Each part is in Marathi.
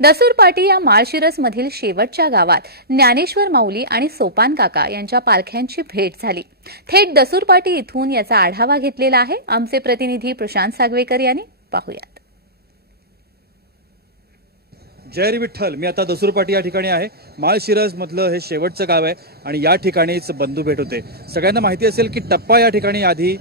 दसूर पाटी या माळशिरस मधील शेवटच्या गावात ज्ञानेश्वर माऊली आणि सोपान काका यांच्या पालख्यांची भेट झाली। थेट दसूर पाटी इथून याचा आढावा घेतलेला आहे आमचे प्रतिनिधी प्रशांत सागवेकर यांनी। पाहूयात। जय हरी विठ्ठल। मी आता दसूर पाटी या ठिकाणी आहे। माळशिरस मधलं हे शेवटचं गाव आहे आणि या ठिकाणीच बंधू भेट होते। सगळ्यांना माहिती असेल की टप्पा या ठिकाणी आधी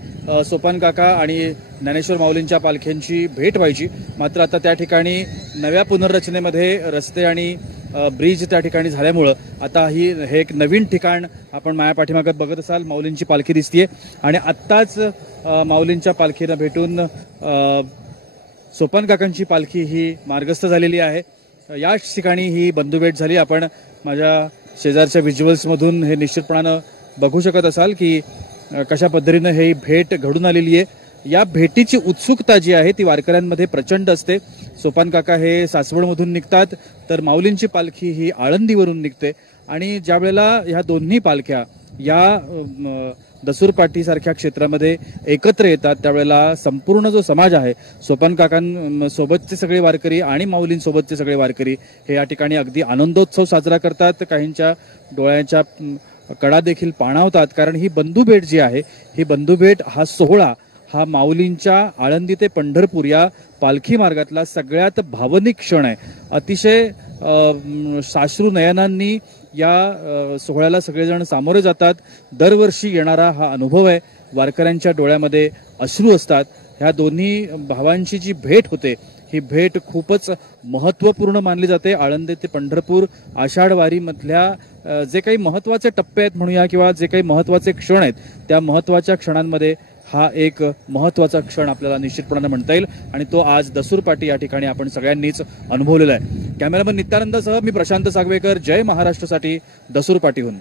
सोपान काका आणि ज्ञानेश्वर माऊलींच्या पालख्यांची भेट व्हायची, मात्र आता त्या ठिकाणी नव्या पुनर्रचनेमध्ये रस्ते आणि ब्रिज त्या ठिकाणी झाल्यामुळे आता हे एक नवीन ठिकाण आपण माझ्या पाठीमागे बघत असाल। माऊलींची पालखी दिसतीये आणि आत्ताच माऊलींच्या पालखीला भेटून सोपान काकांची पालखी ही मार्गस्थ झालेली आहे। याच ठिकाणी ही बंधुभेट झाली। आपण माझ्या शेजारच्या व्हिज्युअल्स मधून हे निश्चितपणाने बघू शकत असाल की कशा पद्धतीने ही भेट घडून आलेली आहे। या भेटीची उत्सुकता जी आहे ती वारकऱ्यांमध्ये प्रचंड असते। सोपान काका हे सासवडमधून निघतात तर माऊलींची पालखी ही आळंदीवरून निघते आणि ज्या वेळेला ह्या दोन्ही पालख्या या दसूर पाटी सारख्या क्षेत्रामध्ये एकत्र येतात त्यावेळेला संपूर्ण जो समाज आहे, सोपान काकांसोबतचे सगळे वारकरी आणि माऊलींसोबतचे सगळे वारकरी हे या ठिकाणी अगदी आनंदोत्सव साजरा करतात। काहींच्या डोळ्याच्या कडा देखील पाणावतात, कारण ही बंधुभेट जी आहे, ही बंधुभेट हा सोहळा हा माऊलींच्या आळंदी ते पंढरपूर या पालखी मार्गातला सगळ्यात भावनिक क्षण आहे। अतिशय साश्रू नयनांनी या सोहळ्याला सगळेजण सामोरे जातात। दरवर्षी येणारा हा अनुभव आहे। वारकऱ्यांच्या डोळ्यामध्ये अश्रू असतात। ह्या दोन्ही भावांची जी भेट होते ही भेट खूपच महत्त्वपूर्ण मानली जाते। आळंदी ते पंढरपूर आषाढ वारी मधल्या जे काही महत्त्वाचे टप्पे आहेत म्हणूया किंवा जे काही महत्त्वाचे क्षण आहेत त्या महत्त्वाच्या क्षणांमध्ये हा एक महत्त्वाचा क्षण आपल्याला निश्चितपणाने म्हणता येईल आणि तो आज दसूर पाटी या ठिकाणी आपण सगळ्यांनीच अनुभवलेला आहे। कॅमेरामन नित्यानंदसह मी प्रशांत सागवेकर, जय महाराष्ट्रसाठी दसूर पाटीहून।